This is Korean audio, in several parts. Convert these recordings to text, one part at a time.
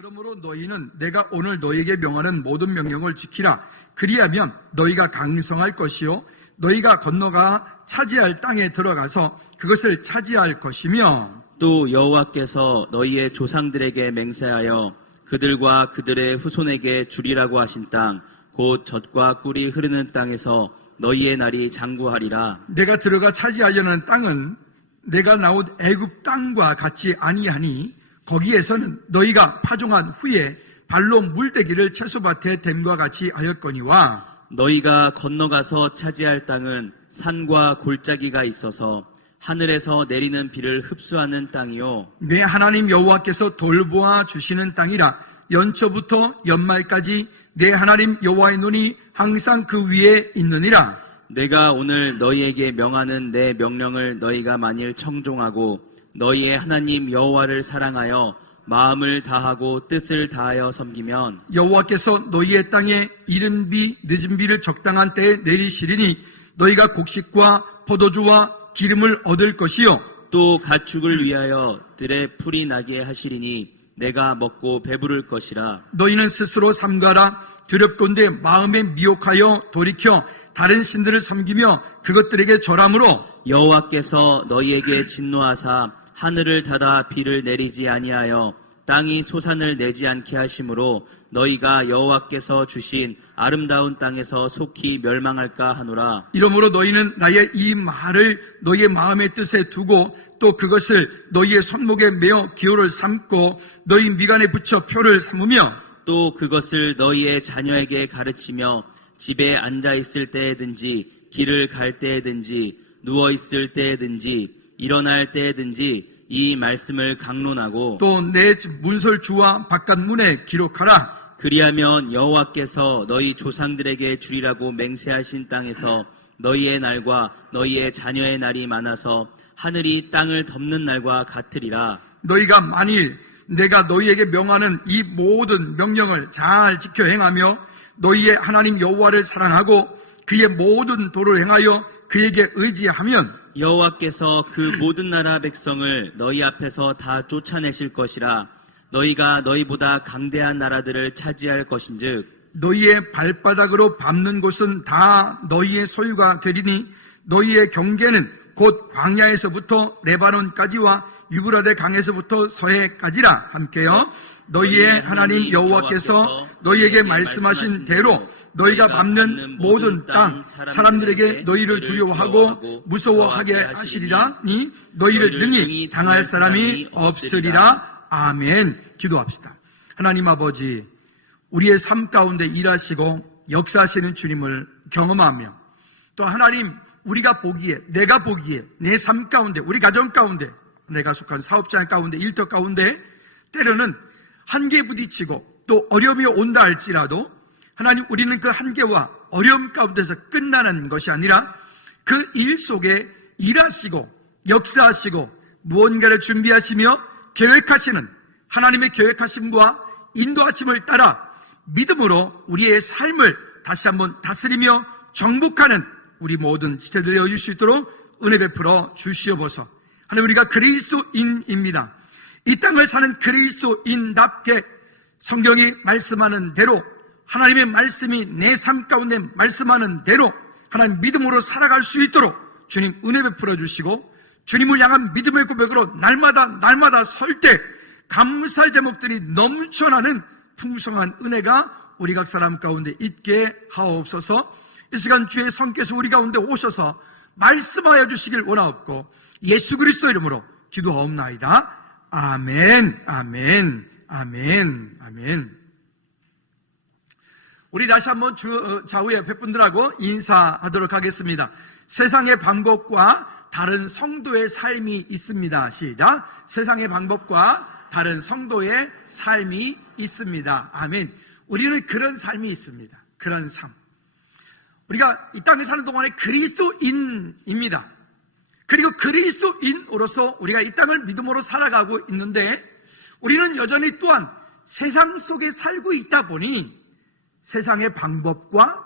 그러므로 너희는 내가 오늘 너희에게 명하는 모든 명령을 지키라. 그리하면 너희가 강성할 것이요 너희가 건너가 차지할 땅에 들어가서 그것을 차지할 것이며, 또 여호와께서 너희의 조상들에게 맹세하여 그들과 그들의 후손에게 주리라고 하신 땅, 곧 젖과 꿀이 흐르는 땅에서 너희의 날이 장구하리라. 내가 들어가 차지하려는 땅은 내가 나온 애굽 땅과 같이 아니하니 거기에서는 너희가 파종한 후에 발로 물대기를 채소밭에 댐과 같이 하였거니와, 너희가 건너가서 차지할 땅은 산과 골짜기가 있어서 하늘에서 내리는 비를 흡수하는 땅이요 내 하나님 여호와께서 돌보아 주시는 땅이라. 연초부터 연말까지 내 하나님 여호와의 눈이 항상 그 위에 있느니라. 내가 오늘 너희에게 명하는 내 명령을 너희가 만일 청종하고 너희의 하나님 여호와를 사랑하여 마음을 다하고 뜻을 다하여 섬기면 여호와께서 너희의 땅에 이른 비 늦은 비를 적당한 때에 내리시리니 너희가 곡식과 포도주와 기름을 얻을 것이요 또 가축을 위하여 들에 풀이 나게 하시리니 내가 먹고 배부를 것이라. 너희는 스스로 삼가라. 두렵건대 마음에 미혹하여 돌이켜 다른 신들을 섬기며 그것들에게 절함으로 여호와께서 너희에게 진노하사 하늘을 닫아 비를 내리지 아니하여 땅이 소산을 내지 않게 하심으로 너희가 여호와께서 주신 아름다운 땅에서 속히 멸망할까 하노라. 이러므로 너희는 나의 이 말을 너희의 마음의 뜻에 두고 또 그것을 너희의 손목에 메어 기호를 삼고 너희 미간에 붙여 표를 삼으며 또 그것을 너희의 자녀에게 가르치며 집에 앉아 있을 때에든지 길을 갈 때에든지 누워 있을 때에든지 일어날 때에든지 이 말씀을 강론하고 또 내 문설주와 바깥 문에 기록하라. 그리하면 여호와께서 너희 조상들에게 주리라고 맹세하신 땅에서 너희의 날과 너희의 자녀의 날이 많아서 하늘이 땅을 덮는 날과 같으리라. 너희가 만일 내가 너희에게 명하는 이 모든 명령을 잘 지켜 행하며 너희의 하나님 여호와를 사랑하고 그의 모든 도를 행하여 그에게 의지하면 여호와께서 그 모든 나라 백성을 너희 앞에서 다 쫓아내실 것이라. 너희가 너희보다 강대한 나라들을 차지할 것인즉 너희의 발바닥으로 밟는 곳은 다 너희의 소유가 되리니 너희의 경계는 곧 광야에서부터 레바논까지와 유브라데 강에서부터 서해까지라. 함께요. 너희의 하나님 여호와께서 너희에게 말씀하신 대로 너희가 밟는 모든 땅 사람들에게 너희를 두려워하고 무서워하게 하시리라니 너희를 능히 당할 사람이 없으리라. 아멘. 기도합시다. 하나님 아버지, 우리의 삶 가운데 일하시고 역사하시는 주님을 경험하며 또 하나님 우리가 보기에 내가 보기에 내 삶 가운데 우리 가정 가운데 내가 속한 사업장 가운데 일터 가운데 때로는 한계에 부딪히고 또 어려움이 온다 할지라도 하나님 우리는 그 한계와 어려움 가운데서 끝나는 것이 아니라 그 일 속에 일하시고 역사하시고 무언가를 준비하시며 계획하시는 하나님의 계획하심과 인도하심을 따라 믿음으로 우리의 삶을 다시 한번 다스리며 정복하는 우리 모든 지체들 되어 주실 수 있도록 은혜 베풀어 주시옵소서. 하나님 우리가 그리스도인입니다. 이 땅을 사는 그리스도인답게 성경이 말씀하는 대로 하나님의 말씀이 내 삶 가운데 말씀하는 대로 하나님 믿음으로 살아갈 수 있도록 주님 은혜 베풀어 주시고 주님을 향한 믿음의 고백으로 날마다 설 때 감사의 제목들이 넘쳐나는 풍성한 은혜가 우리 각 사람 가운데 있게 하옵소서. 이 시간 주의 성께서 우리 가운데 오셔서 말씀하여 주시길 원하옵고 예수 그리스도 이름으로 기도하옵나이다. 아멘, 아멘, 아멘, 아멘. 우리 다시 한번 좌우 옆에 분들하고 인사하도록 하겠습니다. 세상의 방법과 다른 성도의 삶이 있습니다. 시작. 세상의 방법과 다른 성도의 삶이 있습니다. 아멘. 우리는 그런 삶이 있습니다. 그런 삶. 우리가 이 땅에 사는 동안에 그리스도인입니다. 그리고 그리스도인으로서 우리가 이 땅을 믿음으로 살아가고 있는데 우리는 여전히 또한 세상 속에 살고 있다 보니 세상의 방법과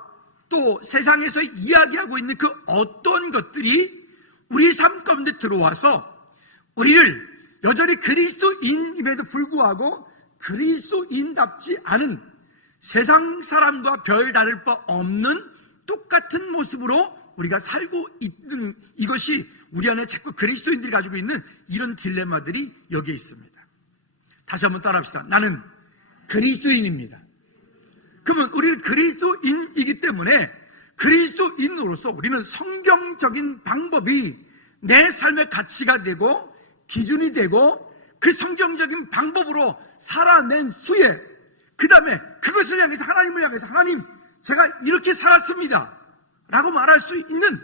또 세상에서 이야기하고 있는 그 어떤 것들이 우리 삶 가운데 들어와서 우리를 여전히 그리스도인임에도 불구하고 그리스도인답지 않은 세상 사람과 별 다를 바 없는 똑같은 모습으로 우리가 살고 있는 이것이 우리 안에 자꾸 그리스도인들이 가지고 있는 이런 딜레마들이 여기에 있습니다. 다시 한번 따라합시다. 나는 그리스도인입니다. 그러면 우리는 그리스도인이기 때문에 그리스도인으로서 우리는 성경적인 방법이 내 삶의 가치가 되고 기준이 되고 그 성경적인 방법으로 살아낸 후에 그 다음에 그것을 향해서 하나님을 향해서 하나님 제가 이렇게 살았습니다 라고 말할 수 있는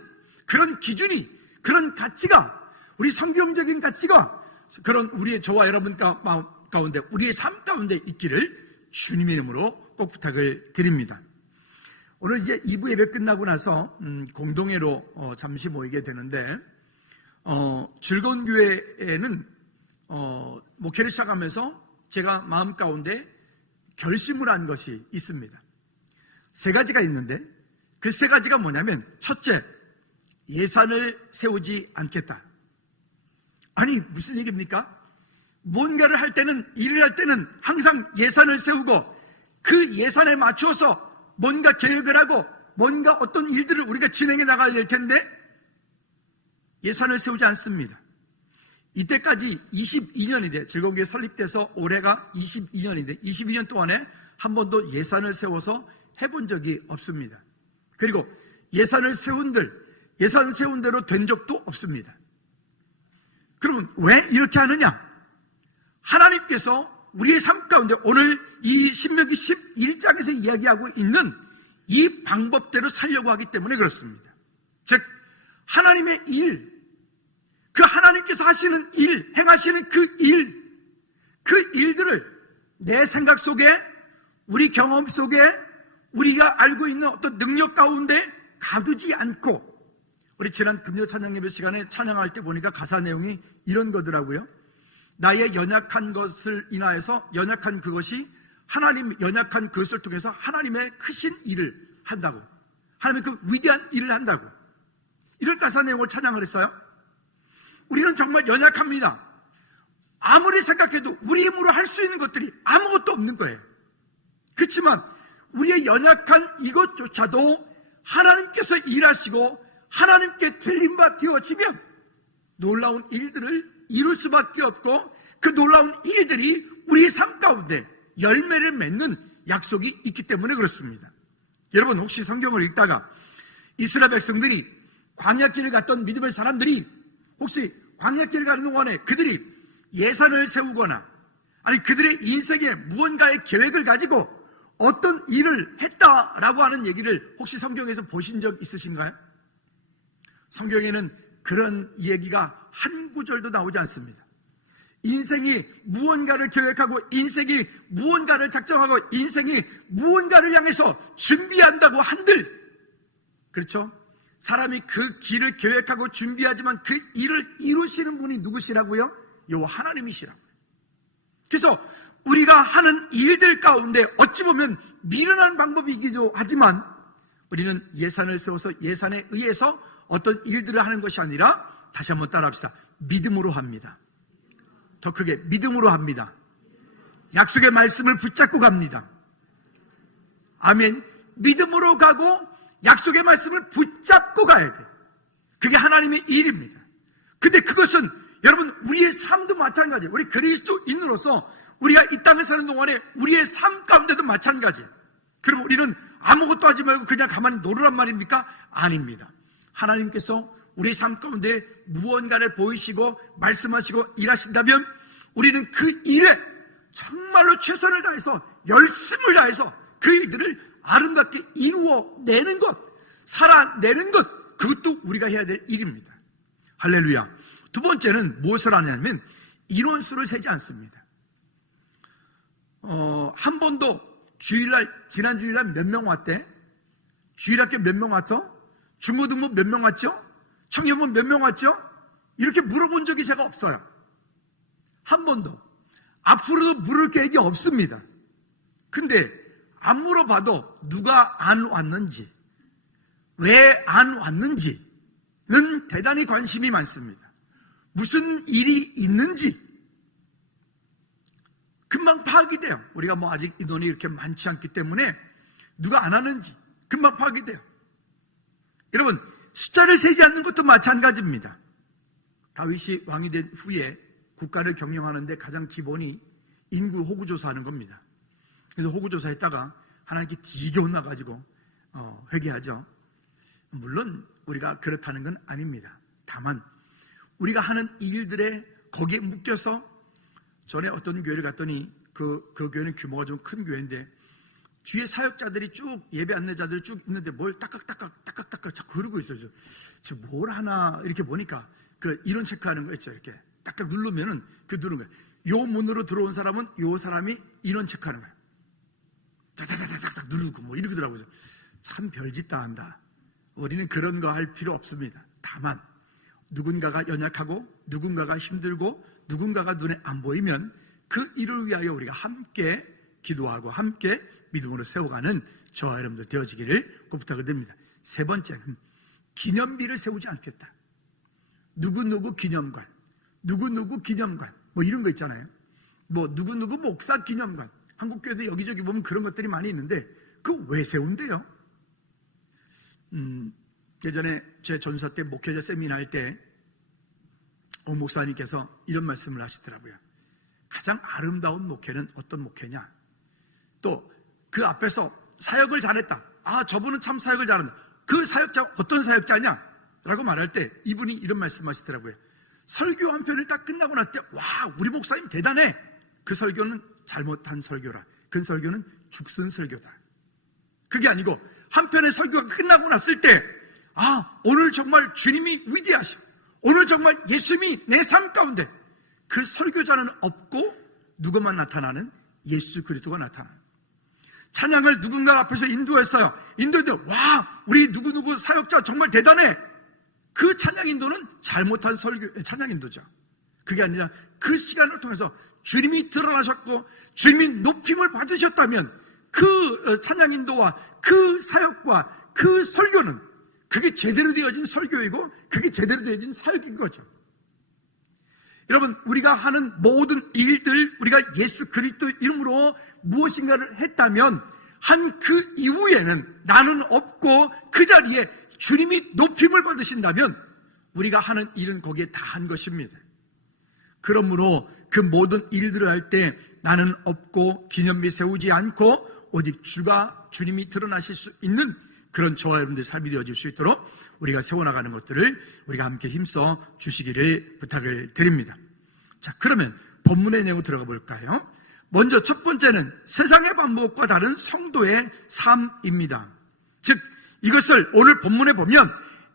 그런 기준이 그런 가치가 우리 성경적인 가치가 그런 우리의 저와 여러분 가운데 우리의 삶 가운데 있기를 주님의 이름으로 꼭 부탁을 드립니다. 오늘 이제 2부 예배 끝나고 나서 공동회로 잠시 모이게 되는데 즐거운 교회에는 목회를 시작하면서 제가 마음 가운데 결심을 한 것이 있습니다. 3가지가 있는데 그 3가지가 뭐냐면 첫째, 예산을 세우지 않겠다. 아니 무슨 얘기입니까? 뭔가를 할 때는 일을 할 때는 항상 예산을 세우고 그 예산에 맞추어서 뭔가 계획을 하고 뭔가 어떤 일들을 우리가 진행해 나가야 될 텐데 예산을 세우지 않습니다. 이때까지 22년인데 즐거운 교회 설립돼서 올해가 22년인데 22년 동안에 한 번도 예산을 세워서 해본 적이 없습니다. 그리고 예산 세운 대로 된 적도 없습니다. 그러면 왜 이렇게 하느냐? 하나님께서 우리의 삶 가운데 오늘 이 신명기 11장에서 이야기하고 있는 이 방법대로 살려고 하기 때문에 그렇습니다. 즉 하나님의 일, 그 하나님께서 하시는 일, 행하시는 그 일들을 내 생각 속에 우리 경험 속에 우리가 알고 있는 어떤 능력 가운데 가두지 않고 우리 지난 금요 찬양 예배 시간에 찬양할 때 보니까 가사 내용이 이런 거더라고요. 나의 연약한 것을 인하여서 연약한 그것이 연약한 그것을 통해서 하나님의 크신 일을 한다고, 하나님의 그 위대한 일을 한다고, 이런 가사 내용을 찬양을 했어요. 우리는 정말 연약합니다. 아무리 생각해도 우리 힘으로 할 수 있는 것들이 아무것도 없는 거예요. 그렇지만 우리의 연약한 이것조차도 하나님께서 일하시고 하나님께 틀린 바 되어지면 놀라운 일들을 이룰 수밖에 없고 그 놀라운 일들이 우리의 삶 가운데 열매를 맺는 약속이 있기 때문에 그렇습니다. 여러분 혹시 성경을 읽다가 이스라엘 백성들이 광야길을 갔던 믿음의 사람들이 혹시 광야길을 가는 동안에 그들이 예산을 세우거나 아니 그들의 인생에 무언가의 계획을 가지고 어떤 일을 했다라고 하는 얘기를 혹시 성경에서 보신 적 있으신가요? 성경에는 그런 얘기가 한 구절도 나오지 않습니다. 인생이 무언가를 계획하고 인생이 무언가를 작정하고 인생이 무언가를 향해서 준비한다고 한들 그렇죠? 사람이 그 길을 계획하고 준비하지만 그 일을 이루시는 분이 누구시라고요? 여호와 하나님이시라고요. 그래서 우리가 하는 일들 가운데 어찌 보면 미련한 방법이기도 하지만 우리는 예산을 세워서 예산에 의해서 어떤 일들을 하는 것이 아니라 다시 한번 따라합시다. 믿음으로 합니다. 더 크게 믿음으로 합니다. 약속의 말씀을 붙잡고 갑니다. 아멘. 믿음으로 가고 약속의 말씀을 붙잡고 가야 돼. 그게 하나님의 일입니다. 근데 그것은 여러분 우리의 삶도 마찬가지예요. 우리 그리스도인으로서 우리가 이 땅에 사는 동안에 우리의 삶 가운데도 마찬가지예요. 그럼 우리는 아무것도 하지 말고 그냥 가만히 노르란 말입니까? 아닙니다. 하나님께서 우리 삶 가운데 무언가를 보이시고 말씀하시고 일하신다면 우리는 그 일에 정말로 최선을 다해서 열심을 다해서 그 일들을 아름답게 이루어내는 것, 살아내는 것, 그것도 우리가 해야 될 일입니다. 할렐루야. 두 번째는 무엇을 하냐면 인원수를 세지 않습니다. 한 번도 지난 주일날 몇 명 왔대? 주일학교 몇 명 왔죠? 중고등부 몇 명 왔죠? 청년부 몇 명 왔죠? 이렇게 물어본 적이 제가 없어요. 한 번도. 앞으로도 물을 계획이 없습니다. 근데 안 물어봐도 누가 안 왔는지, 왜 안 왔는지는 대단히 관심이 많습니다. 무슨 일이 있는지, 금방 파악이 돼요. 우리가 뭐 아직 인원이 이렇게 많지 않기 때문에 누가 안 하는지 금방 파악이 돼요. 여러분, 숫자를 세지 않는 것도 마찬가지입니다. 다윗이 왕이 된 후에 국가를 경영하는데 가장 기본이 인구 호구조사하는 겁니다. 그래서 호구조사했다가 하나님께 되게 혼나가지고 회개하죠. 물론 우리가 그렇다는 건 아닙니다. 다만 우리가 하는 일들에 거기에 묶여서, 전에 어떤 교회를 갔더니 그 교회는 규모가 좀 큰 교회인데 뒤에 사역자들이 쭉, 예배 안내자들이 쭉 있는데 뭘 딱딱딱딱 자꾸 그러고 있어요. 지금 뭘 하나 이렇게 보니까 그 이론 체크하는 거 있죠. 이렇게 딱딱 누르면은 그 누르는 거예요. 요 문으로 들어온 사람은 요 사람이 인원 체크하는 거예요. 딱딱딱딱 누르고 뭐 이러더라고요. 참 별짓 다 한다. 우리는 그런 거 할 필요 없습니다. 다만 누군가가 연약하고 누군가가 힘들고 누군가가 눈에 안 보이면 그 일을 위하여 우리가 함께 기도하고 함께 믿음으로 세워가는 저와 여러분들 되어지기를 꼭 부탁을 드립니다. 세 번째는 기념비를 세우지 않겠다. 누구누구 기념관, 누구누구 기념관 뭐 이런 거 있잖아요. 뭐 누구누구 목사 기념관, 한국교회도 여기저기 보면 그런 것들이 많이 있는데 그거 왜 세운대요? 예전에 제 전사 때 목회자 세미나 할 때 목사님께서 이런 말씀을 하시더라고요. 가장 아름다운 목회는 어떤 목회냐? 또 그 앞에서 사역을 잘했다. 아, 저분은 참 사역을 잘한다. 그 사역자 어떤 사역자냐? 라고 말할 때 이분이 이런 말씀하시더라고요. 설교 한 편을 딱 끝나고 날 때 와, 우리 목사님 대단해. 그 설교는 잘못한 설교라. 그 설교는 죽순 설교다. 그게 아니고 한 편의 설교가 끝나고 났을 때 아, 오늘 정말 주님이 위대하셔. 오늘 정말 예수님이 내 삶 가운데. 그 설교자는 없고 누구만 나타나는? 예수 그리스도가 나타나는. 찬양을 누군가 앞에서 인도했어요. 인도했는데 와, 우리 누구누구 사역자 정말 대단해. 그 찬양 인도는 잘못한 찬양 인도죠. 그게 아니라 그 시간을 통해서 주님이 드러나셨고 주님이 높임을 받으셨다면 그 찬양 인도와 그 사역과 그 설교는 그게 제대로 되어진 설교이고 그게 제대로 되어진 사역인 거죠. 여러분, 우리가 하는 모든 일들, 우리가 예수 그리스도 이름으로 무엇인가를 했다면 한 그 이후에는 나는 없고 그 자리에 주님이 높임을 받으신다면 우리가 하는 일은 거기에 다 한 것입니다. 그러므로 그 모든 일들을 할 때 나는 없고 기념비 세우지 않고 오직 주님이 드러나실 수 있는 그런 저와 여러분들의 삶이 되어질 수 있도록 우리가 세워나가는 것들을 우리가 함께 힘써 주시기를 부탁을 드립니다. 자, 그러면 본문의 내용으로 들어가 볼까요? 먼저 첫 번째는 세상의 반복과 다른 성도의 삶입니다. 즉 이것을 오늘 본문에 보면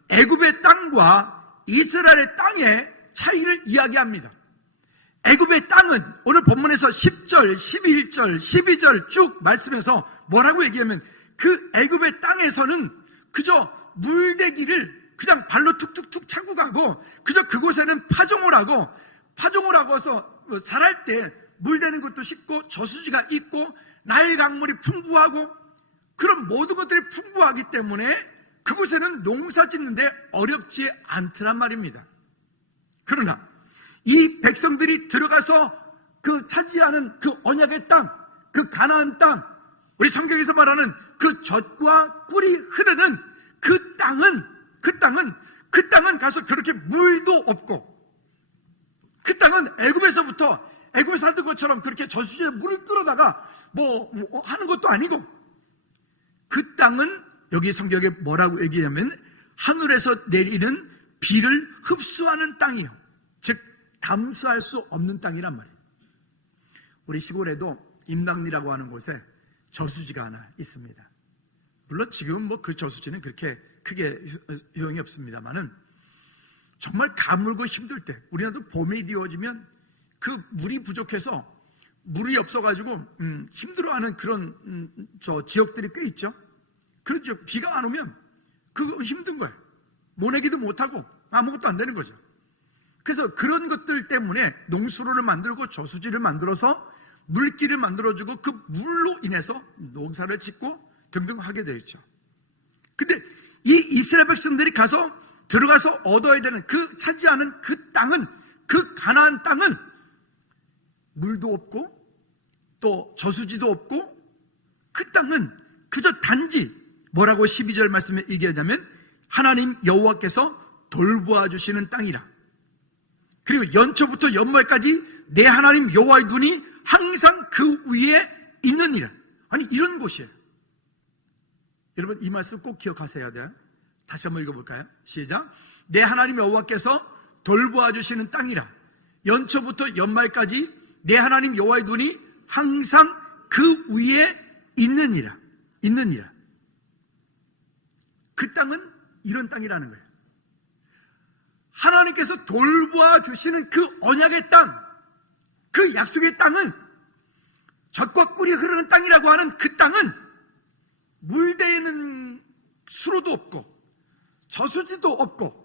애굽의 땅과 이스라엘의 땅의 차이를 이야기합니다. 애굽의 땅은 오늘 본문에서 10절, 11절, 12절 쭉 말씀에서 뭐라고 얘기하면 그 애굽의 땅에서는 그저 물대기를 그냥 발로 툭툭툭 차고 가고 그저 그곳에는 파종을 하고 해서 자랄 때 물대는 것도 쉽고 저수지가 있고 나일 강물이 풍부하고 그런 모든 것들이 풍부하기 때문에 그곳에는 농사 짓는데 어렵지 않더란 말입니다. 그러나 이 백성들이 들어가서 그 차지하는 그 언약의 땅, 그 가나안 땅, 우리 성경에서 말하는 그 젖과 꿀이 흐르는 그 땅은 가서 그렇게 물도 없고 그 땅은 애굽에서 살던 것처럼 그렇게 저수지에 물을 끌어다가 뭐 하는 것도 아니고 그 땅은 여기 성경에 뭐라고 얘기하면 하늘에서 내리는 비를 흡수하는 땅이에요. 즉 담수할 수 없는 땅이란 말이에요. 우리 시골에도 임당리라고 하는 곳에 저수지가 하나 있습니다. 물론 지금은 뭐 그 저수지는 그렇게 크게 효용이 없습니다만은 정말 가물고 힘들 때 우리나라도 봄이 되어지면 그 물이 부족해서 물이 없어가지고 힘들어하는 그런 지역들이 꽤 있죠. 그렇죠. 비가 안 오면 그거 힘든 거예요. 모내기도 못하고 아무것도 안 되는 거죠. 그래서 그런 것들 때문에 농수로를 만들고 저수지를 만들어서 물길을 만들어주고 그 물로 인해서 농사를 짓고 등등 하게 되어 있죠. 근데 이 이스라엘 백성들이 들어가서 얻어야 되는 그 차지하는 그 땅은, 그 가나안 땅은 물도 없고 또 저수지도 없고 그 땅은 그저 단지 뭐라고 12절 말씀에 얘기하자면 하나님 여호와께서 돌보아 주시는 땅이라. 그리고 연초부터 연말까지 내 하나님 여호와의 눈이 항상 그 위에 있느니라. 아니 이런 곳이에요. 여러분 이 말씀 꼭 기억하셔야 돼요. 다시 한번 읽어볼까요? 시작. 내 하나님 여호와께서 돌보아 주시는 땅이라. 연초부터 연말까지 내 하나님 여호와의 눈이 항상 그 위에 있느니라. 그 땅은 이런 땅이라는 거예요. 하나님께서 돌보아 주시는 그 언약의 땅, 그 약속의 땅을 젖과 꿀이 흐르는 땅이라고 하는 그 땅은 물대는 수로도 없고 저수지도 없고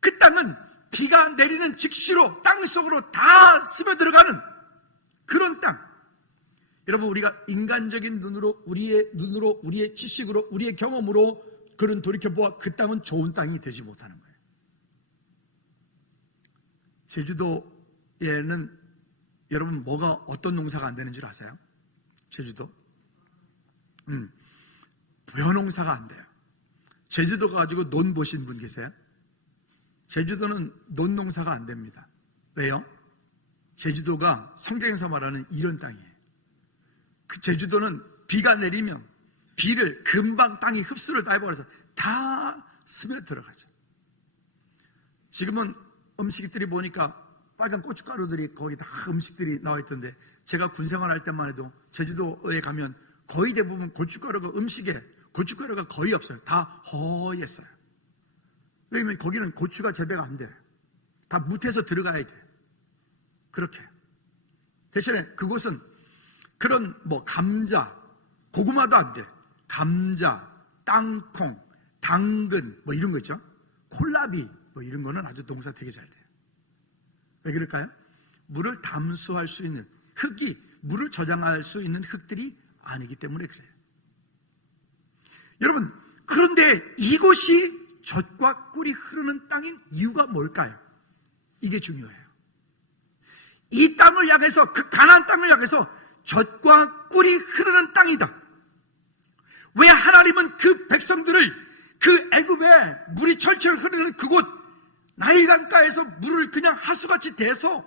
그 땅은 비가 내리는 즉시로 땅속으로 다 스며들어가는 그런 땅. 여러분 우리가 인간적인 눈으로 우리의 지식으로 우리의 경험으로 그런 돌이켜보아 그 땅은 좋은 땅이 되지 못하는 거예요. 제주도에는 여러분 뭐가 어떤 농사가 안 되는 줄 아세요? 제주도? 벼농사가 안 돼요. 제주도 가지고 논 보신 분 계세요? 제주도는 논 농사가 안 됩니다. 왜요? 제주도가 성경에서 말하는 이런 땅이에요. 그 제주도는 비가 내리면 비를 금방 땅이 흡수를 다 해버려서 다 스며들어가죠. 지금은 음식들이 보니까 빨간 고춧가루들이 거기 다 음식들이 나와 있던데 제가 군생활 할 때만 해도 제주도에 가면 거의 대부분 고춧가루가 음식에 고춧가루가 거의 없어요. 다 허였어요. 왜냐면 거기는 고추가 재배가 안 돼. 다 무태서 들어가야 돼. 그렇게. 대신에 그곳은 그런 감자, 고구마도 안 돼. 감자, 땅콩, 당근 이런 거 있죠. 콜라비 이런 거는 아주 농사 되게 잘 돼요. 왜 그럴까요? 물을 담수할 수 있는 흙이 물을 저장할 수 있는 흙들이 아니기 때문에 그래요. 여러분 그런데 이곳이 젖과 꿀이 흐르는 땅인 이유가 뭘까요? 이게 중요해요. 이 땅을 향해서 그 가나안 땅을 향해서 젖과 꿀이 흐르는 땅이다. 왜 하나님은 그 백성들을 그 애굽에 물이 철철 흐르는 그곳 나일강가에서 물을 그냥 하수같이 대서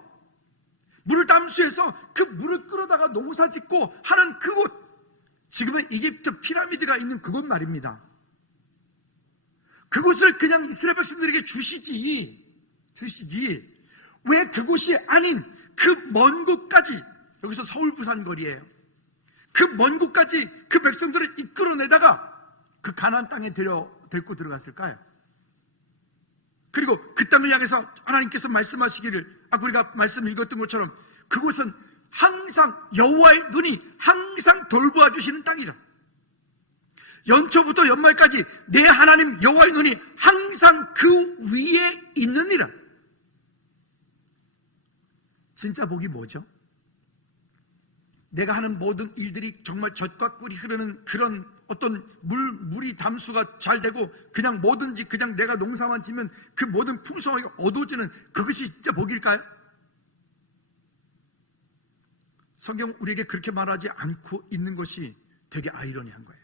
물을 담수해서 그 물을 끌어다가 농사 짓고 하는 그곳, 지금은 이집트 피라미드가 있는 그곳 말입니다. 그곳을 그냥 이스라엘 백성들에게 주시지 왜 그곳이 아닌 그 먼 곳까지, 여기서 서울 부산 거리예요. 그 먼 곳까지 그 백성들을 이끌어내다가 그 가나안 땅에 데리고 들어갔을까요? 그리고 그 땅을 향해서 하나님께서 말씀하시기를 우리가 말씀 읽었던 것처럼 그곳은 항상 여호와의 눈이 항상 돌보아 주시는 땅이라. 연초부터 연말까지 내 하나님 여호와의 눈이 항상 그 위에 있느니라. 진짜 복이 뭐죠? 내가 하는 모든 일들이 정말 젖과 꿀이 흐르는 그런 어떤 물이 담수가 잘 되고 그냥 뭐든지 그냥 내가 농사만 지면 그 모든 풍성하게 얻어지는 그것이 진짜 복일까요? 성경 우리에게 그렇게 말하지 않고 있는 것이 되게 아이러니한 거예요.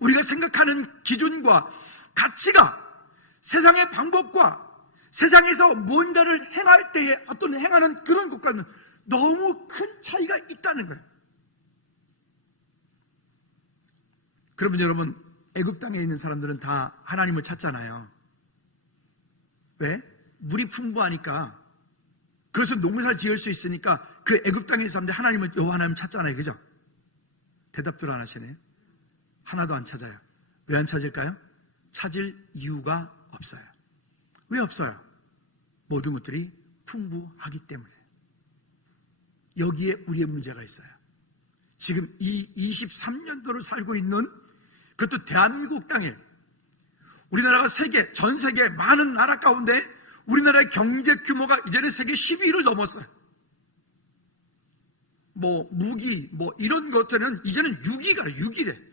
우리가 생각하는 기준과 가치가 세상의 방법과 세상에서 뭔가를 행할 때에 어떤 행하는 그런 것과는 너무 큰 차이가 있다는 거예요. 그러면 여러분 애굽 땅에 있는 사람들은 다 하나님을 찾잖아요. 왜? 물이 풍부하니까 그것을 농사 지을 수 있으니까 그 애굽 땅에 있는 사람들 하나님을 여호와 하나님 찾잖아요. 그죠? 대답들 안 하시네요. 하나도 안 찾아요. 왜 안 찾을까요? 찾을 이유가 없어요. 왜 없어요? 모든 것들이 풍부하기 때문에. 여기에 우리의 문제가 있어요. 지금 이 23년도를 살고 있는 그것도 대한민국 땅에 우리나라가 전 세계 많은 나라 가운데 우리나라의 경제 규모가 이제는 세계 10위를 넘었어요. 무기 이런 것들은 이제는 6위래.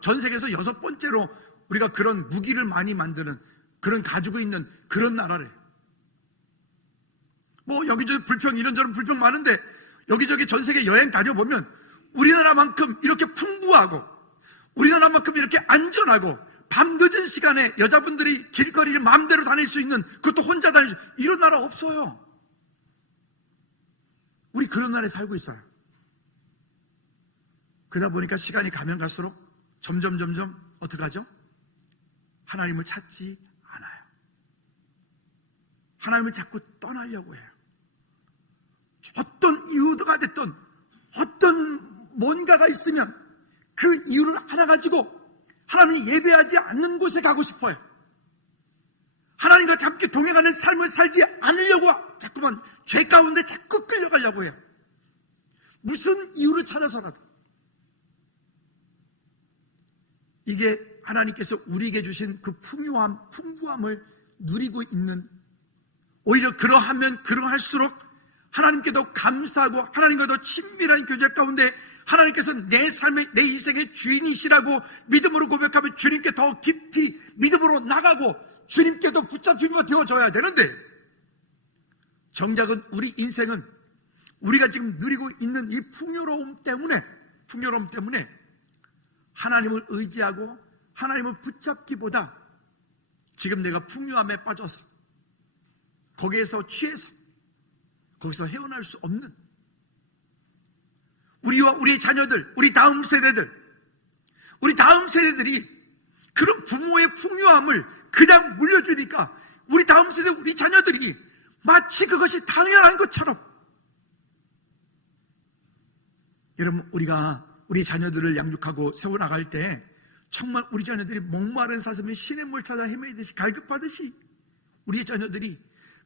전 세계에서 6번째로 우리가 그런 무기를 많이 만드는 그런 가지고 있는 그런 나라래. 여기저기 불평 이런저런 불평 많은데 여기저기 전 세계 여행 다녀보면 우리나라만큼 이렇게 풍부하고 우리나라만큼 이렇게 안전하고 밤 늦은 시간에 여자분들이 길거리를 마음대로 다닐 수 있는, 그것도 혼자 다닐 수 있는 이런 나라 없어요. 우리 그런 나라에 살고 있어요. 그러다 보니까 시간이 가면 갈수록 점점 어떻게 하죠? 하나님을 찾지 않아요. 하나님을 자꾸 떠나려고 해요. 어떤 이유가 됐든 어떤 뭔가가 있으면 그 이유를 하나 가지고 하나님이 예배하지 않는 곳에 가고 싶어요. 하나님과 함께 동행하는 삶을 살지 않으려고 자꾸만 죄 가운데 자꾸 끌려가려고 해요. 무슨 이유를 찾아서라도. 이게 하나님께서 우리에게 주신 그 풍부함을 누리고 있는, 오히려 그러할수록 하나님께 더 감사하고 하나님과 더 친밀한 교제 가운데 하나님께서 내 삶의, 내 인생의 주인이시라고 믿음으로 고백하면 주님께 더 깊이 믿음으로 나가고 주님께 더 붙잡히며 되어줘야 되는데, 정작은 우리 인생은 우리가 지금 누리고 있는 이 풍요로움 때문에 하나님을 의지하고 하나님을 붙잡기보다 지금 내가 풍요함에 빠져서 거기에서 취해서 거기서 헤어날 수 없는 우리와 우리의 자녀들, 우리 다음 세대들이 그런 부모의 풍요함을 그냥 물려주니까 우리 다음 세대, 우리 자녀들이 마치 그것이 당연한 것처럼, 여러분, 우리가 우리 자녀들을 양육하고 세워나갈 때 정말 우리 자녀들이 목마른 사슴이 신의 물 찾아 헤매듯이 갈급하듯이 우리의 자녀들이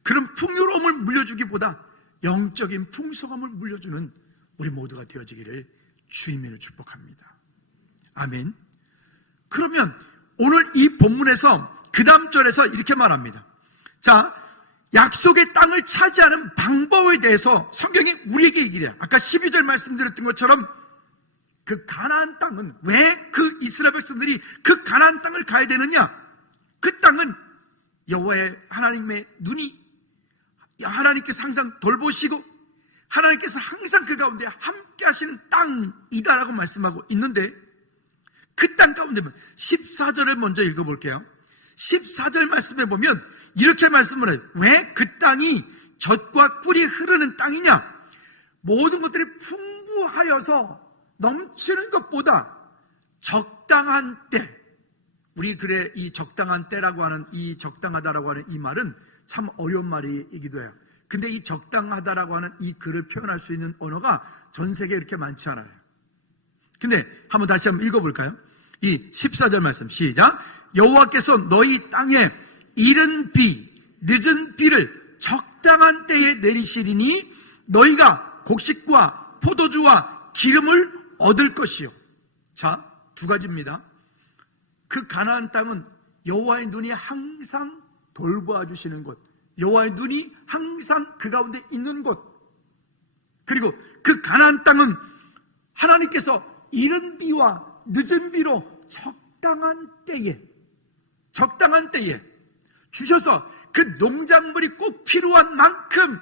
그런 풍요로움을 물려주기보다 영적인 풍성함을 물려주는 우리 모두가 되어지기를 주님으로 축복합니다. 아멘. 그러면 오늘 이 본문에서 그 다음 절에서 이렇게 말합니다. 자, 약속의 땅을 차지하는 방법에 대해서 성경이 우리에게 얘기를 해요. 아까 12절 말씀드렸던 것처럼 그 가나안 땅은, 왜 그 이스라엘 백성들이 그 가나안 땅을 가야 되느냐? 그 땅은 여호와의 하나님의 눈이, 하나님께서 항상 돌보시고 하나님께서 항상 그 가운데 함께 하시는 땅이다라고 말씀하고 있는데, 그 땅 가운데 14절을 먼저 읽어볼게요. 14절 말씀에 보면 이렇게 말씀을 해요. 왜 그 땅이 젖과 꿀이 흐르는 땅이냐? 모든 것들이 풍부하여서 넘치는 것보다 적당한 때, 우리 글에 이 적당한 때라고 하는, 이 적당하다라고 하는 이 말은 참 어려운 말이기도 해요. 근데 이 적당하다라고 하는 이 글을 표현할 수 있는 언어가 전 세계에 이렇게 많지 않아요. 근데 다시 한번 읽어볼까요? 이 14절 말씀 시작. 여호와께서 너희 땅에 이른 비, 늦은 비를 적당한 때에 내리시리니 너희가 곡식과 포도주와 기름을 얻을 것이요. 자, 두 가지입니다. 그 가나안 땅은 여호와의 눈이 항상 돌보아 주시는 곳, 여호와의 눈이 항상 그 가운데 있는 곳, 그리고 그 가나안 땅은 하나님께서 이른 비와 늦은 비로 적당한 때에 주셔서 그 농작물이 꼭 필요한 만큼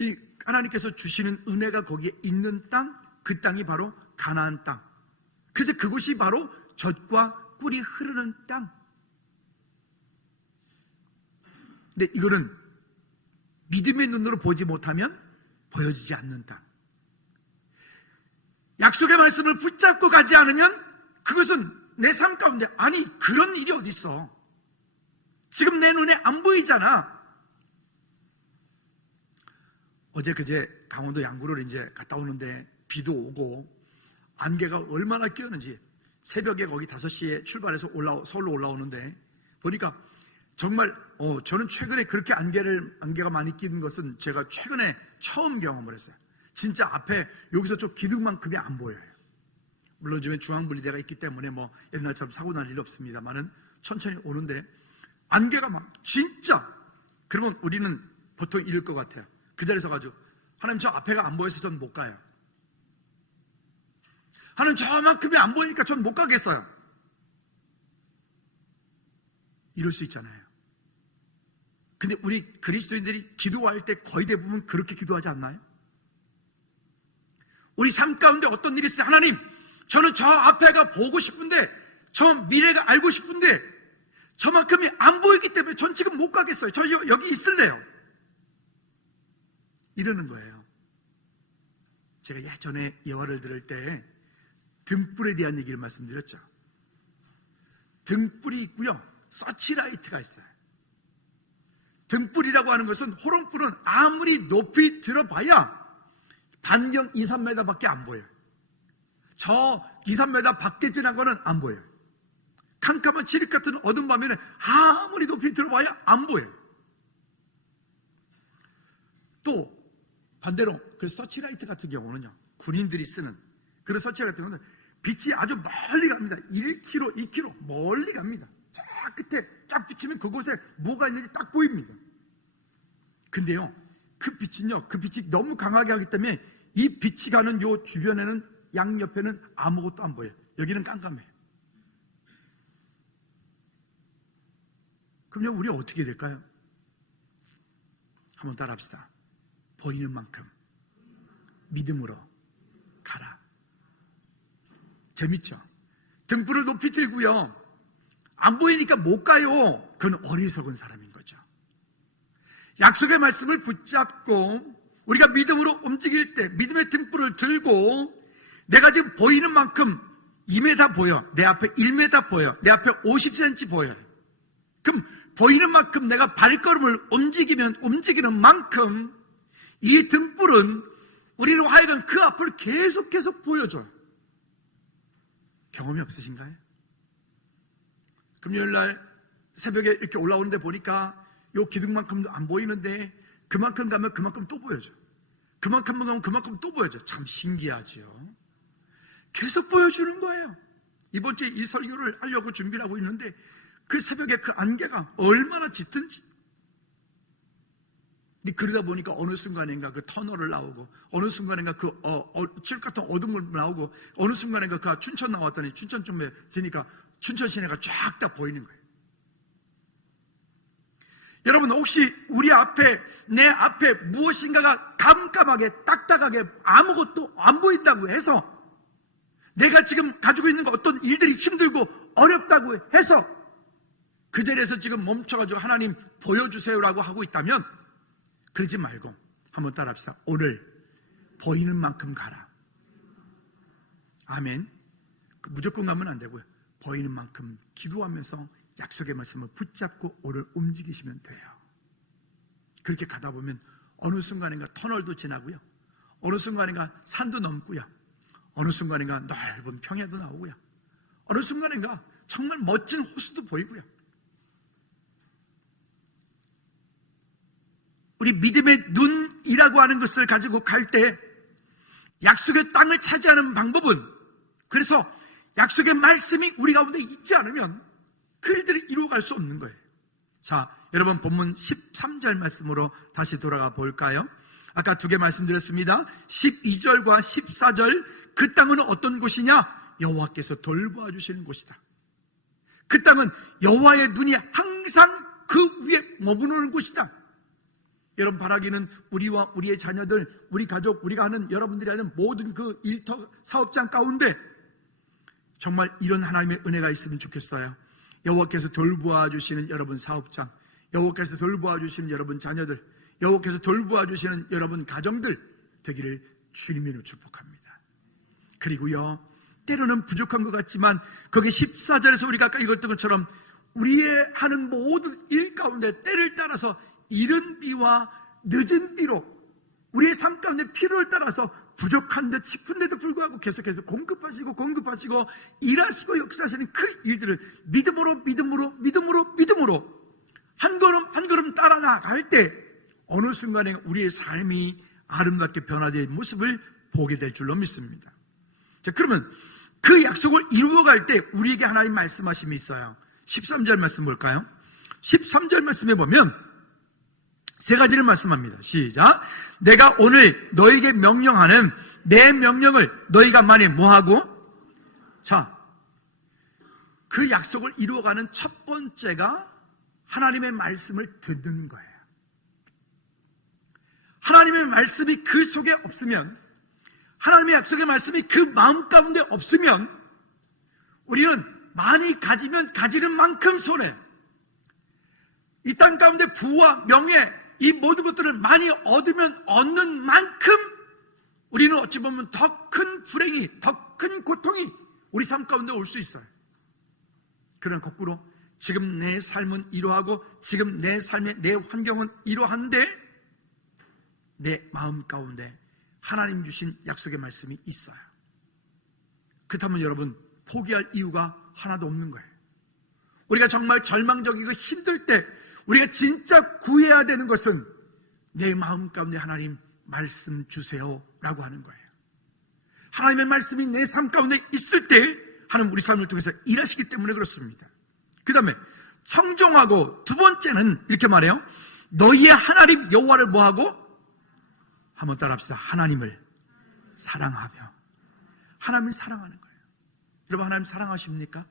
이 하나님께서 주시는 은혜가 거기에 있는 땅, 그 땅이 바로 가나안 땅. 그래서 그곳이 바로 젖과 꿀이 흐르는 땅. 근데 이거는 믿음의 눈으로 보지 못하면 보여지지 않는 땅. 약속의 말씀을 붙잡고 가지 않으면 그것은 내 삶 가운데, 아니 그런 일이 어디 있어? 지금 내 눈에 안 보이잖아. 어제 그제 강원도 양구를 이제 갔다 오는데 비도 오고 안개가 얼마나 끼었는지, 새벽에 거기 5시에 출발해서 서울로 올라오는데 보니까 정말 저는 최근에 그렇게 안개가 많이 끼는 것은 제가 최근에 처음 경험을 했어요. 진짜 앞에 여기서 좀 기둥만큼이 안 보여요. 물론 요즘에 중앙분리대가 있기 때문에 뭐 옛날처럼 사고 날 일 없습니다만은 천천히 오는데 안개가 막 진짜, 그러면 우리는 보통 이럴 것 같아요. 그 자리에서 가지고 하나님 저 앞에가 안 보여서 전 못 가요. 하나님 저만큼이 안 보이니까 전 못 가겠어요. 이럴 수 있잖아요. 근데 우리 그리스도인들이 기도할 때 거의 대부분 그렇게 기도하지 않나요? 우리 삶 가운데 어떤 일이 있어요? 하나님, 저는 저 앞에가 보고 싶은데, 저 미래가 알고 싶은데, 저만큼이 안 보이기 때문에 전 지금 못 가겠어요. 저 여기 있을래요. 이러는 거예요. 제가 예전에 예화를 들을 때 등불에 대한 얘기를 말씀드렸죠. 등불이 있고요, 서치라이트가 있어요. 등불이라고 하는 것은, 호롱불은 아무리 높이 들어봐야 반경 2, 3m밖에 안 보여요. 저 2, 3m 밖에 지난 거는 안 보여요. 캄캄한 칠흑 같은 어두운 밤에는 아무리 높이 들어봐야 안 보여요. 또 반대로 그 서치라이트 같은 경우는요, 군인들이 쓰는 그런 서치라이트 같은 경우는 빛이 아주 멀리 갑니다. 1km, 2km 멀리 갑니다. 저 끝에 쫙 비치면 그곳에 뭐가 있는지 딱 보입니다. 근데요, 그 빛이 너무 강하게 하기 때문에 이 빛이 가는 요 주변에는, 양옆에는 아무것도 안 보여요. 여기는 깜깜해요. 그럼요, 우리 어떻게 될까요? 한번 따라 합시다. 보이는 만큼 믿음으로 가라. 재밌죠? 등불을 높이 들고요, 안 보이니까 못 가요. 그건 어리석은 사람인 거죠. 약속의 말씀을 붙잡고 우리가 믿음으로 움직일 때, 믿음의 등불을 들고, 내가 지금 보이는 만큼 2m 보여, 내 앞에 1m 보여, 내 앞에 50cm 보여요. 그럼 보이는 만큼 내가 발걸음을 움직이는 만큼 이 등불은 우리로 하여금 그 앞을 계속해서 보여줘요. 경험이 없으신가요? 금요일날 새벽에 이렇게 올라오는데 보니까 요 기둥만큼도 안 보이는데, 그만큼 가면 그만큼 또 보여줘. 그만큼 가면 그만큼 또 보여줘. 참 신기하죠. 계속 보여주는 거예요. 이번 주에 이 설교를 하려고 준비를 하고 있는데, 그 새벽에 그 안개가 얼마나 짙은지. 그러다 보니까 어느 순간인가 그 터널을 나오고, 어느 순간인가 그 칠 같은 어둠을 나오고, 어느 순간인가 그 춘천 나왔더니 춘천 쪽에 지니까 춘천 시내가 쫙 다 보이는 거예요. 여러분, 혹시 우리 앞에, 내 앞에 무엇인가가 깜깜하게 딱딱하게 아무것도 안 보인다고 해서, 내가 지금 가지고 있는 거 어떤 일들이 힘들고 어렵다고 해서 그 자리에서 지금 멈춰가지고 하나님 보여주세요라고 하고 있다면, 그러지 말고 한번 따라합시다. 오늘 보이는 만큼 가라. 아멘. 무조건 가면 안 되고요, 보이는 만큼 기도하면서 약속의 말씀을 붙잡고 오늘 움직이시면 돼요. 그렇게 가다 보면 어느 순간인가 터널도 지나고요, 어느 순간인가 산도 넘고요, 어느 순간인가 넓은 평야도 나오고요, 어느 순간인가 정말 멋진 호수도 보이고요. 우리 믿음의 눈이라고 하는 것을 가지고 갈 때 약속의 땅을 차지하는 방법은, 그래서 약속의 말씀이 우리 가운데 있지 않으면 그 일들을 이루어갈 수 없는 거예요. 자, 여러분 본문 13절 말씀으로 다시 돌아가 볼까요? 아까 두 개 말씀드렸습니다. 12절과 14절, 그 땅은 어떤 곳이냐? 여호와께서 돌보아 주시는 곳이다. 그 땅은 여호와의 눈이 항상 그 위에 머무르는 곳이다. 여러분, 바라기는 우리와 우리의 자녀들, 우리 가족, 우리가 하는, 여러분들이 하는 모든 그 일터 사업장 가운데 정말 이런 하나님의 은혜가 있으면 좋겠어요. 여호와께서 돌보아 주시는 여러분 사업장, 여호와께서 돌보아 주시는 여러분 자녀들, 여호와께서 돌보아 주시는 여러분 가정들 되기를 주님으로 축복합니다. 그리고요, 때로는 부족한 것 같지만 거기 14절에서 우리가 아까 읽었던 것처럼 우리의 하는 모든 일 가운데 때를 따라서 이른 비와 늦은 비로 우리의 삶 가운데 필요를 따라서 부족한 듯 싶은데도 불구하고 계속해서 공급하시고 일하시고 역사하시는 그 일들을 믿음으로 한 걸음 한 걸음 따라 나갈 때 어느 순간에 우리의 삶이 아름답게 변화된 모습을 보게 될 줄로 믿습니다. 자, 그러면 그 약속을 이루어갈 때 우리에게 하나님 말씀하심이 있어요. 13절 말씀 볼까요? 13절 말씀에 보면 세 가지를 말씀합니다. 시작. 내가 오늘 너에게 명령하는 내 명령을 너희가 만일 뭐하고? 자, 그 약속을 이루어가는 첫 번째가 하나님의 말씀을 듣는 거예요. 하나님의 말씀이 그 속에 없으면 하나님의 약속의 말씀이 그 마음 가운데 없으면 우리는 많이 가지면 가지는 만큼 손해, 이 땅 가운데 부와 명예, 이 모든 것들을 많이 얻으면 얻는 만큼 우리는 어찌 보면 더 큰 불행이, 더 큰 고통이 우리 삶 가운데 올 수 있어요. 그러나 거꾸로 지금 내 삶은 이러하고 지금 내 삶의 내 환경은 이러한데 내 마음 가운데 하나님 주신 약속의 말씀이 있어요. 그렇다면 여러분, 포기할 이유가 하나도 없는 거예요. 우리가 정말 절망적이고 힘들 때 우리가 진짜 구해야 되는 것은 내 마음 가운데 하나님 말씀 주세요 라고 하는 거예요. 하나님의 말씀이 내 삶 가운데 있을 때 하나님 우리 삶을 통해서 일하시기 때문에 그렇습니다. 그 다음에 청종하고, 두 번째는 이렇게 말해요. 너희의 하나님 여호와를 뭐하고? 한번 따라합시다. 하나님을 사랑하며. 하나님을 사랑하는 거예요. 여러분, 하나님 사랑하십니까?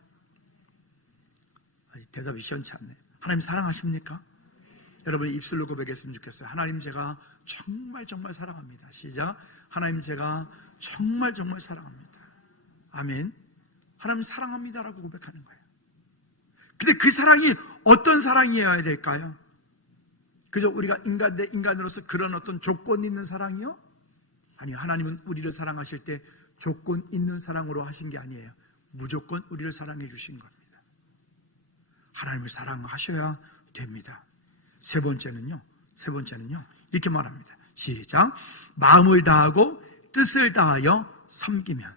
대답이 시원치 않네. 하나님 사랑하십니까? 여러분이 입술로 고백했으면 좋겠어요. 하나님, 제가 정말 정말 사랑합니다. 시작. 하나님, 제가 정말 정말 사랑합니다. 아멘. 하나님 사랑합니다라고 고백하는 거예요. 근데 그 사랑이 어떤 사랑이어야 될까요? 그저 우리가 인간 대 인간으로서 그런 어떤 조건 있는 사랑이요? 아니요. 하나님은 우리를 사랑하실 때 조건 있는 사랑으로 하신 게 아니에요. 무조건 우리를 사랑해 주신 겁니다. 하나님을 사랑하셔야 됩니다. 세 번째는요, 이렇게 말합니다. 시작. 마음을 다하고 뜻을 다하여 섬기면.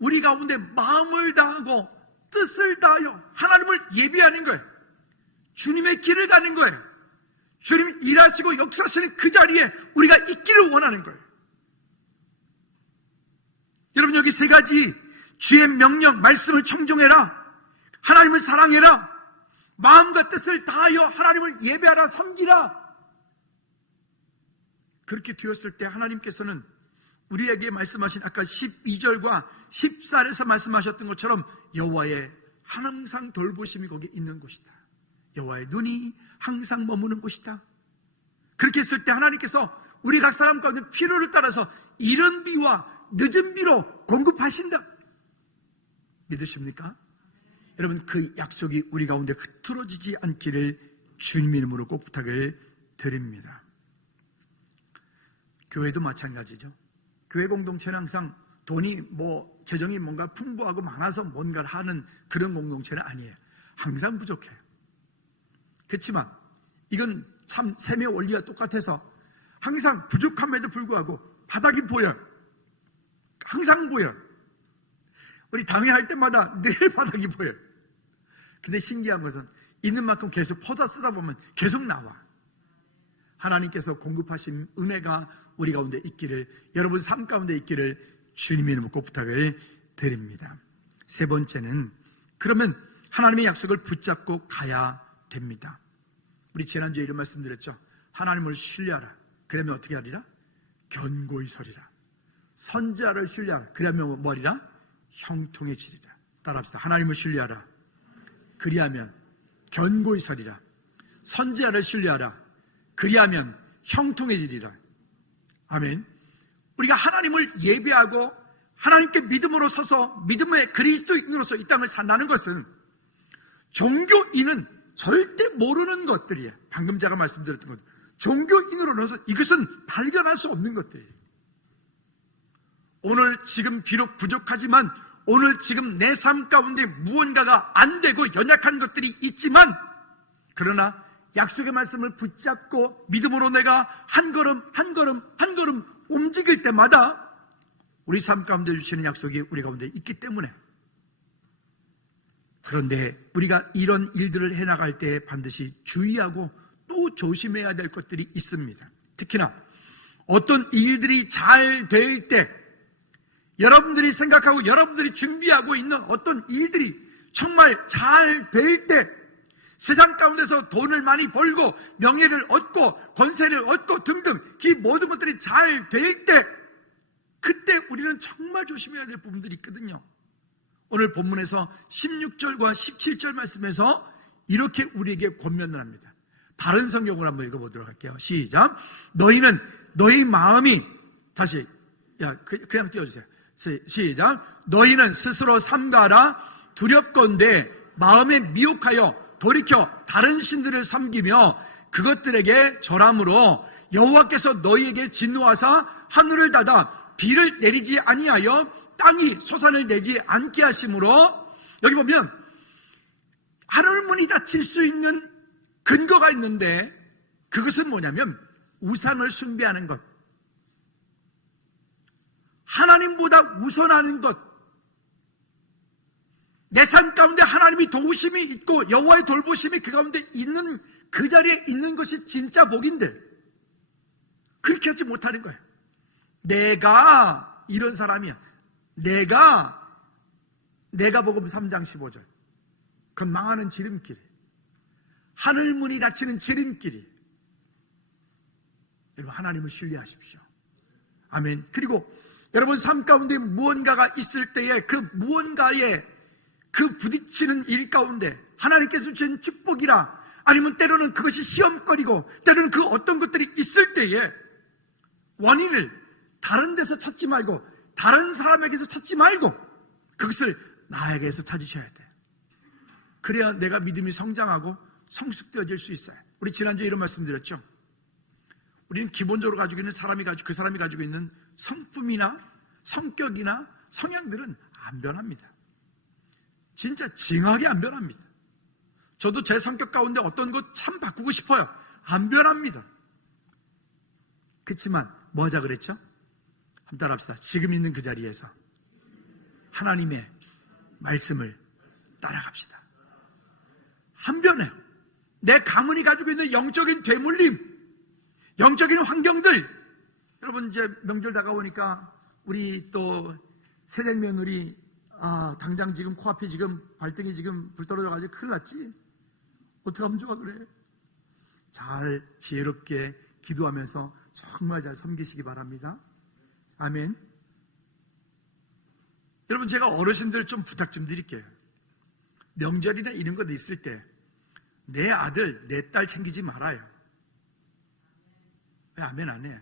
우리 가운데 마음을 다하고 뜻을 다하여 하나님을 예비하는 거예요. 주님의 길을 가는 거예요. 주님이 일하시고 역사하시는 그 자리에 우리가 있기를 원하는 거예요. 여러분, 여기 세 가지 주의 명령, 말씀을 청종해라, 하나님을 사랑해라, 마음과 뜻을 다하여 하나님을 예배하라, 섬기라. 그렇게 되었을 때 하나님께서는 우리에게 말씀하신 아까 12절과 14절에서 말씀하셨던 것처럼 여호와의 항상 돌보심이 거기에 있는 곳이다. 여호와의 눈이 항상 머무는 곳이다. 그렇게 했을 때 하나님께서 우리 각 사람 가운데 필요를 따라서 이른 비와 늦은 비로 공급하신다. 믿으십니까? 여러분, 그 약속이 우리 가운데 흐트러지지 않기를 주님 이름으로 꼭 부탁을 드립니다. 교회도 마찬가지죠. 교회 공동체는 항상 돈이 재정이 뭔가 풍부하고 많아서 뭔가를 하는 그런 공동체는 아니에요. 항상 부족해요. 그렇지만 이건 참 셈의 원리와 똑같아서 항상 부족함에도 불구하고 바닥이 보여요. 항상 보여요. 우리 당회할 때마다 늘 바닥이 보여요. 근데 신기한 것은 있는 만큼 계속 퍼다 쓰다 보면 계속 나와. 하나님께서 공급하신 은혜가 우리 가운데 있기를, 여러분 삶 가운데 있기를 주님 이름으로 꼭 부탁을 드립니다. 세 번째는, 그러면 하나님의 약속을 붙잡고 가야 됩니다. 우리 지난주에 이런 말씀 드렸죠. 하나님을 신뢰하라. 그러면 어떻게 하리라? 견고히 서리라. 선지자를 신뢰하라. 그러면 뭐리라? 형통해지리라. 따라합시다. 하나님을 신뢰하라. 그리하면 견고히 서리라. 선지자를 신뢰하라. 그리하면 형통해지리라. 아멘. 우리가 하나님을 예배하고 하나님께 믿음으로 서서 믿음의 그리스도인으로서 이 땅을 산다는 것은 종교인은 절대 모르는 것들이에요. 방금 제가 말씀드렸던 것, 종교인으로서 이것은 발견할 수 없는 것들이에요. 오늘 지금 비록 부족하지만, 오늘 지금 내 삶 가운데 무언가가 안 되고 연약한 것들이 있지만, 그러나 약속의 말씀을 붙잡고 믿음으로 내가 한 걸음 한 걸음 한 걸음 움직일 때마다 우리 삶 가운데 주시는 약속이 우리 가운데 있기 때문에. 그런데 우리가 이런 일들을 해나갈 때 반드시 주의하고 또 조심해야 될 것들이 있습니다. 특히나 어떤 일들이 잘 될 때, 여러분들이 생각하고 여러분들이 준비하고 있는 어떤 일들이 정말 잘 될 때, 세상 가운데서 돈을 많이 벌고 명예를 얻고 권세를 얻고 등등 그 모든 것들이 잘 될 때, 그때 우리는 정말 조심해야 될 부분들이 있거든요. 오늘 본문에서 16절과 17절 말씀에서 이렇게 우리에게 권면을 합니다. 바른 성경을 한번 읽어보도록 할게요. 시작. 너희는 너희 마음이, 다시, 그냥 띄워주세요. 시작. 너희는 스스로 삼가라. 두렵건대 마음에 미혹하여 돌이켜 다른 신들을 섬기며 그것들에게 절함으로 여호와께서 너희에게 진노하사 하늘을 닫아 비를 내리지 아니하여 땅이 소산을 내지 않게 하심으로, 여기 보면 하늘문이 닫힐 수 있는 근거가 있는데 그것은 뭐냐면 우상을 숭배하는 것, 하나님보다 우선하는 것. 내 삶 가운데 하나님이 도우심이 있고 여호와의 돌보심이 그 가운데 있는, 그 자리에 있는 것이 진짜 복인데 그렇게 하지 못하는 거예요. 내가 이런 사람이야. 내가 복음 3장 15절. 그건 망하는 지름길, 하늘문이 닫히는 지름길이. 여러분, 하나님을 신뢰하십시오. 아멘. 그리고 여러분 삶 가운데 무언가가 있을 때에 그 무언가에 그 부딪히는 일 가운데 하나님께서 주신 축복이라, 아니면 때로는 그것이 시험거리고 때로는 그 어떤 것들이 있을 때에 원인을 다른 데서 찾지 말고, 다른 사람에게서 찾지 말고 그것을 나에게서 찾으셔야 돼요. 그래야 내가 믿음이 성장하고 성숙되어질 수 있어요. 우리 지난주에 이런 말씀 드렸죠. 우리는 기본적으로 가지고 있는 그 사람이 가지고 있는 성품이나 성격이나 성향들은 안 변합니다. 진짜 징하게 안 변합니다. 저도 제 성격 가운데 어떤 것 참 바꾸고 싶어요. 안 변합니다. 그렇지만 뭐 하자 그랬죠? 한번 따라합시다. 지금 있는 그 자리에서 하나님의 말씀을 따라갑시다. 안 변해요. 내 가문이 가지고 있는 영적인 되물림, 영적인 환경들. 여러분, 이제 명절 다가오니까 우리 또 새댁 며느리, 당장 지금 코앞에 지금 발등이 지금 불 떨어져가지고 큰일 났지? 어떻게 하면 좋아 그래? 잘 지혜롭게 기도하면서 정말 잘 섬기시기 바랍니다. 아멘. 여러분, 제가 어르신들 좀 부탁 좀 드릴게요. 명절이나 이런 것 있을 때 내 아들, 내 딸 챙기지 말아요. 아멘 안 해요.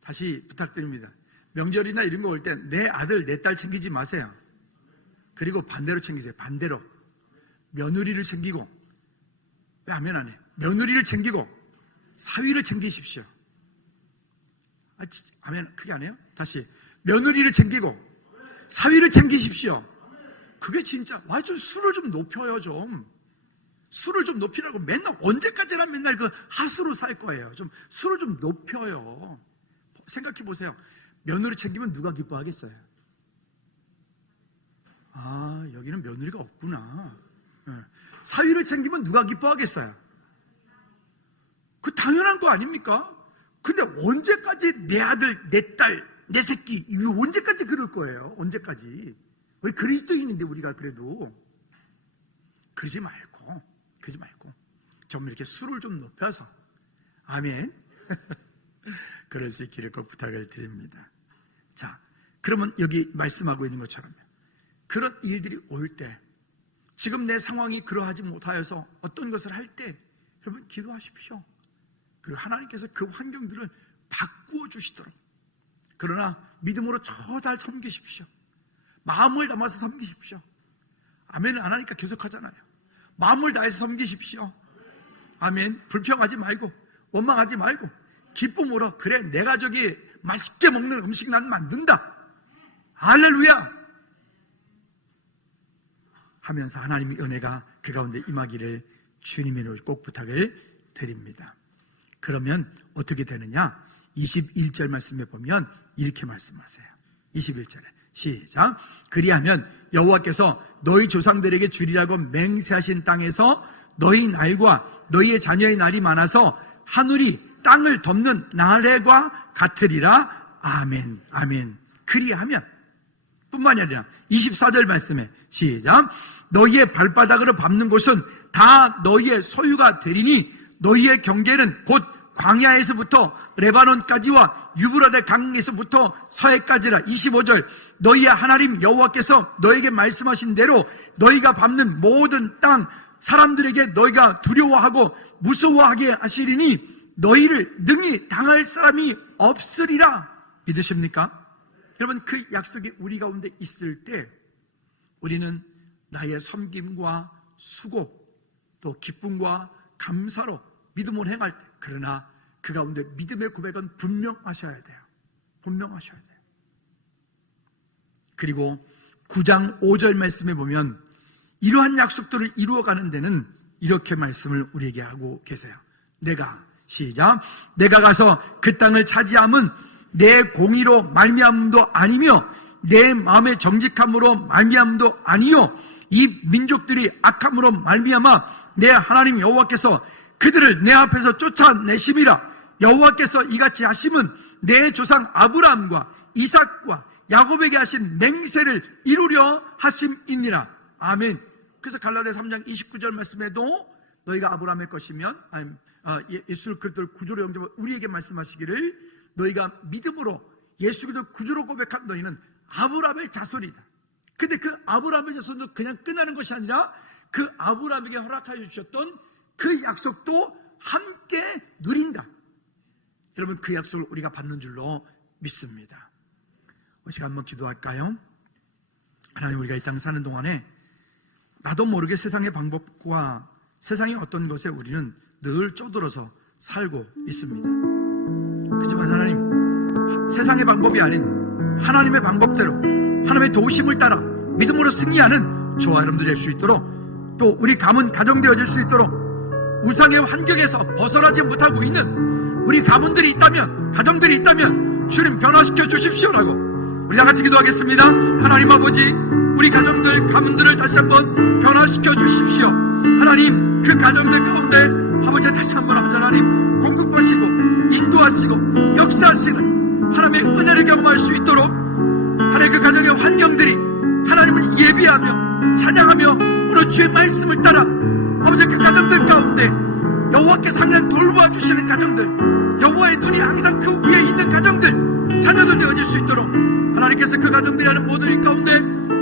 다시 부탁드립니다. 명절이나 이런 거 올 때 내 아들, 내 딸 챙기지 마세요. 그리고 반대로 챙기세요. 반대로 며느리를 챙기고, 왜 아멘 안 해요? 며느리를 챙기고 사위를 챙기십시오. 아멘. 그게 안 해요? 다시 며느리를 챙기고 사위를 챙기십시오. 그게 진짜 좀 술을 좀 높여요. 좀 술을 좀 높이라고. 맨날 언제까지나 맨날 그 하수로 살 거예요. 좀 술을 좀 높여요. 생각해 보세요. 며느리 챙기면 누가 기뻐하겠어요? 여기는 며느리가 없구나. 사위를 챙기면 누가 기뻐하겠어요? 그 당연한 거 아닙니까? 근데 언제까지 내 아들, 내 딸, 내 새끼, 이거 언제까지 그럴 거예요? 언제까지? 우리 그리스도인인데 우리가 그래도 그러지 말고 좀 이렇게 술을 좀 높여서, 아멘. 그럴 수 있기를 꼭 부탁을 드립니다. 자, 그러면 여기 말씀하고 있는 것처럼 그런 일들이 올 때, 지금 내 상황이 그러하지 못하여서 어떤 것을 할 때 여러분 기도하십시오. 그리고 하나님께서 그 환경들을 바꾸어 주시도록. 그러나 믿음으로 잘 섬기십시오. 마음을 담아서 섬기십시오. 아멘을 안 하니까 계속 하잖아요. 마음을 다해서 섬기십시오. 아멘. 불평하지 말고 원망하지 말고 기쁨으로, 그래 내 가족이 맛있게 먹는 음식 난 만든다, 할렐루야 하면서 하나님의 은혜가 그 가운데 임하기를 주님으로 꼭 부탁을 드립니다. 그러면 어떻게 되느냐? 21절 말씀에 보면 이렇게 말씀하세요. 21절에 시작. 그리하면 여호와께서 너희 조상들에게 주리라고 맹세하신 땅에서 너희 날과 너희의 자녀의 날이 많아서 하늘이 땅을 덮는 나래과 같으리라. 아멘. 아멘. 그리하면 뿐만이 아니라 24절 말씀에 시작. 너희의 발바닥으로 밟는 곳은 다 너희의 소유가 되리니 너희의 경계는 곧 광야에서부터 레바논까지와 유브라데 강에서부터 서해까지라. 25절. 너희의 하나님 여호와께서 너에게 말씀하신 대로 너희가 밟는 모든 땅 사람들에게 너희가 두려워하고 무서워하게 하시리니 너희를 능히 당할 사람이 없으리라. 믿으십니까? 여러분, 그 약속이 우리 가운데 있을 때 우리는 나의 섬김과 수고 또 기쁨과 감사로 믿음을 행할 때, 그러나 그 가운데 믿음의 고백은 분명하셔야 돼요. 분명하셔야 돼요. 그리고 9장 5절 말씀에 보면 이러한 약속들을 이루어가는 데는 이렇게 말씀을 우리에게 하고 계세요. 시작. 내가 가서 그 땅을 차지함은 내 공의로 말미암음도 아니며 내 마음의 정직함으로 말미암음도 아니요 이 민족들이 악함으로 말미암아 내 하나님 여호와께서 그들을 내 앞에서 쫓아내심이라. 여호와께서 이같이 하심은 내 조상 아브라함과 이삭과 야곱에게 하신 맹세를 이루려 하심이니라. 아멘. 그래서 갈라디아 3장 29절 말씀에도 너희가 아브라함의 것이면 예수 그리스도를 구주로 영접하고 우리에게 말씀하시기를 너희가 믿음으로 예수 그리스도를 구주로 고백한 너희는 아브라함의 자손이다. 근데 그 아브라함의 자손도 그냥 끝나는 것이 아니라 그 아브라함에게 허락하여 주셨던 그 약속도 함께 누린다. 여러분, 그 약속을 우리가 받는 줄로 믿습니다. 이 시간 한번 기도할까요? 하나님, 우리가 이 땅 사는 동안에 나도 모르게 세상의 방법과 세상의 어떤 것에 우리는 늘 쪼들어서 살고 있습니다. 그렇지만 하나님, 세상의 방법이 아닌 하나님의 방법대로 하나님의 도우심을 따라 믿음으로 승리하는 저와 여러분들이 될 수 있도록, 또 우리 가문 가정되어질 수 있도록 우상의 환경에서 벗어나지 못하고 있는 우리 가문들이 있다면, 가정들이 있다면 주님 변화시켜 주십시오라고 우리 다 같이 기도하겠습니다. 하나님 아버지, 우리 가정들, 가문들을 다시 한번 변화시켜 주십시오. 하나님, 그 가정들 가운데 아버지 다시 한번 하나님 공급하시고 인도하시고 역사하시는 하나님의 은혜를 경험할 수 있도록 하나님 그 가정의 환경들이 하나님을 예비하며 찬양하며 오늘 주의 말씀을 따라 아버지 그 가정들 가운데 여호와께서 항상 돌보아 주시는 가정들, 여호와의 눈이 항상 그 위에 있는 가정들, 자녀들 되어질 수 있도록 하나님께서 그 가정들이 하는 모든 일 가운데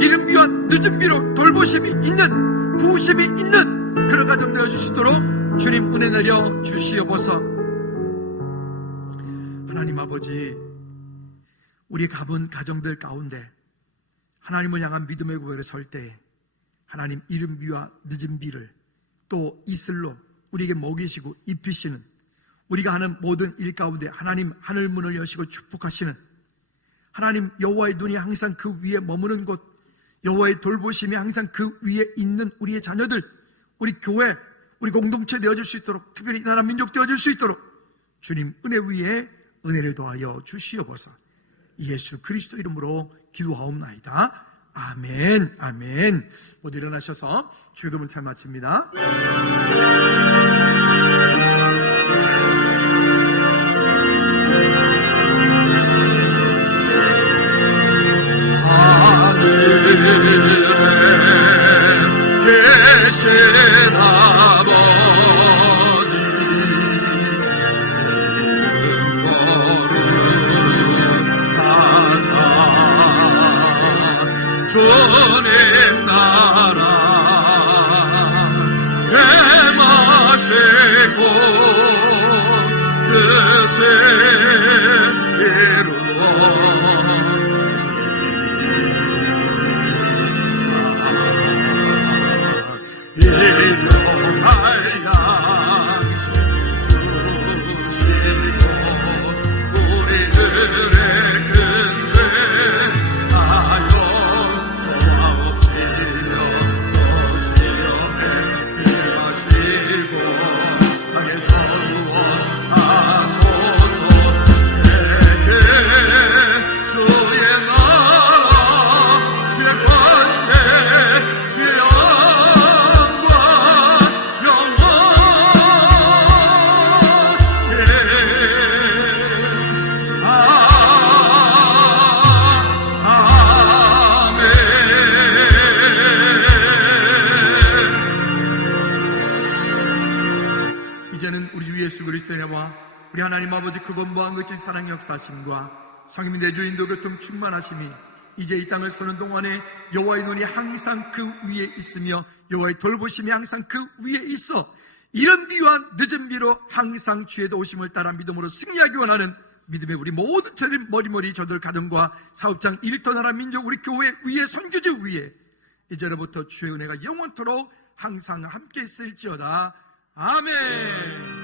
이른 비와 늦은 비로 돌보심이 있는, 부으심이 있는 그런 가정 되어질 수 있도록 주님 은혜 내려 주시옵소서. 하나님 아버지, 우리 가정들 가운데 하나님을 향한 믿음의 고백에 설 때 하나님 이른 비와 늦은 비를 또 이슬로 우리에게 먹이시고 입히시는, 우리가 하는 모든 일 가운데 하나님 하늘 문을 여시고 축복하시는 하나님, 여호와의 눈이 항상 그 위에 머무는 곳, 여호와의 돌보심이 항상 그 위에 있는 우리의 자녀들, 우리 교회, 우리 공동체 되어질 수 있도록, 특별히 이 나라 민족 되어질 수 있도록 주님 은혜 위에 은혜를 더하여 주시옵소서. 예수 그리스도 이름으로 기도하옵나이다. 아멘. 아멘. 모두 일어나셔서 주기도문 잘 마칩니다. 계신 아버지, 이름 거룩하사 주님 나라 행하시고 뜻을 일용할 양식 주시고 우리들의 근근하여 소화없이며 또 시험에 들하시고 땅에 선구원하소서. 내게 주의 나라 주의 권세 주의 이제는 우리 주 예수 그리스도의 은혜와 우리 하나님 아버지 그 권무한 거친 사랑의 역사심과 성령 내주인도 교통 충만하심이 이제 이 땅을 서는 동안에 여호와의 눈이 항상 그 위에 있으며 여호와의 돌보심이 항상 그 위에 있어 이른 비와 늦은 비로 항상 주의 도우심을 따라 믿음으로 승리하기 원하는 믿음의 우리 모든 머리머리 저들 가정과 사업장 일터 나라 민족 우리 교회 위에 선교지 위에 이제로부터 주의 은혜가 영원토록 항상 함께 있을지어다. 아멘.